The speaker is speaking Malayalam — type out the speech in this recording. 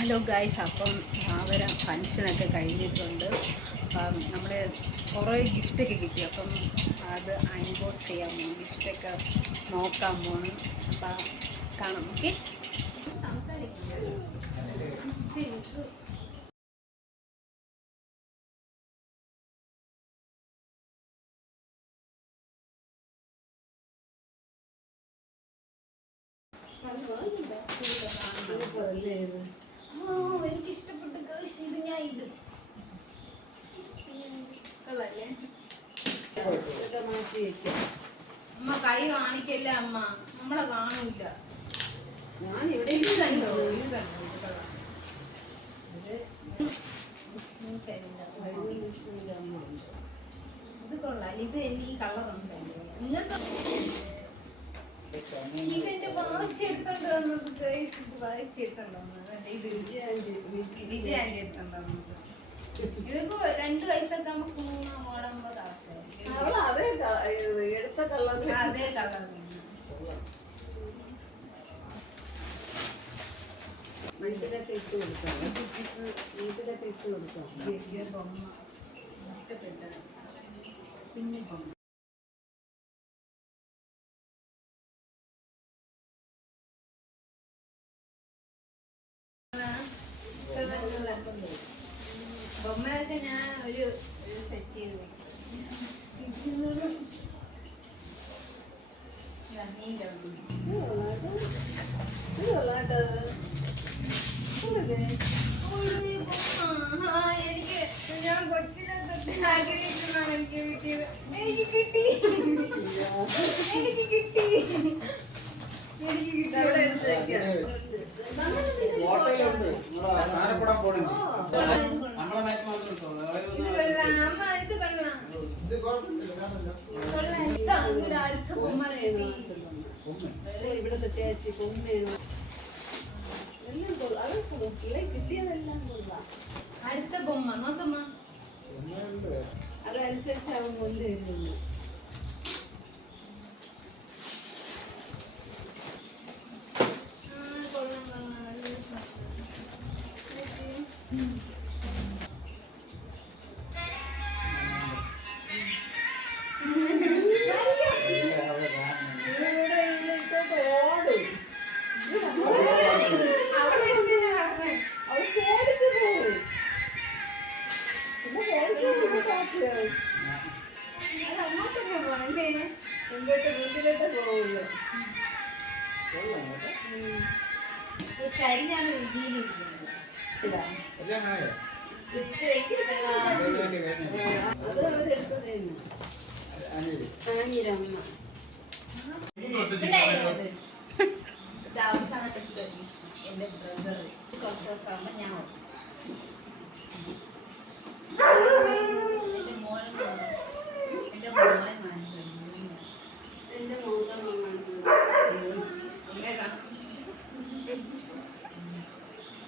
ഹലോ ഗൈസ്, അപ്പം അവരെ ഫങ്ഷനൊക്കെ കഴിഞ്ഞിട്ടുണ്ട്. അപ്പം നമ്മൾ കുറേ ഗിഫ്റ്റൊക്കെ കിട്ടി. അപ്പം അത് അൺബോക്സ് ചെയ്യാൻ പോകണം, ഗിഫ്റ്റൊക്കെ നോക്കാൻ പോകണം. അപ്പം കാണാം. ഓക്കെ, എനിക്ക് ഇഷ്ടപ്പെട്ട ഗേൾസ് ഇത് ഞാൻ ഇടും. അമ്മ കൈ കാണിക്കല്ല, അമ്മ നമ്മളെ കാണൂല. ഞാൻ ഇവിടെ ഇത് കണ്ടോ, ഇത് കണ്ടോ, ഇത് കൊള്ളാം. ഇത് ഈ കളറുണ്ട്. നിങ്ങൾക്ക് ഇതെന്റെ വാച്ച് എടുത്തോണ്ട് വന്നത് ഗൈസ്, ഇത് വാച്ച് എടുത്തോണ്ട് വന്നത്. ഇത് വിജയ ആന്റി എടുത്തോണ്ട് വന്നത്. ഇതൊക്കെ 2 വയസ്സൊക്കെ ആകുമ്പോ കുഞ്ഞ ഓടുമ്പോ അതേ കളർ വീട്ടിലൊക്കെ ഇട്ട് കൊടുക്കാം. ബൊമ്മ ഇഷ്ടപ്പെട്ട പിന്നെ ബൊമ്മ ബൊമ്മയൊക്കെ ഞാൻ ഒരു സെറ്റ് ചെയ്ത് എനിക്ക് ഞാൻ കൊച്ചിനെ തൊട്ട് ആഗ്രഹിക്കുന്നതാണ്. എനിക്ക് കിട്ടിയത്. എനിക്ക് കിട്ടി. ഇവിടത്തെ ചേച്ചി കൊമ്പേണു കിട്ടിയതെല്ലാം കൊള്ളാം. അടുത്ത ബൊമ്മ നോക്കമ്മ, അതനുസരിച്ച് അവൻ കൊണ്ടുവരുന്നു. കരിഞ്ഞാണ് അവസാനത്തെ എന്റെ ബ്രദർ കുറച്ച് ദിവസം ആകുമ്പോ ഞാൻ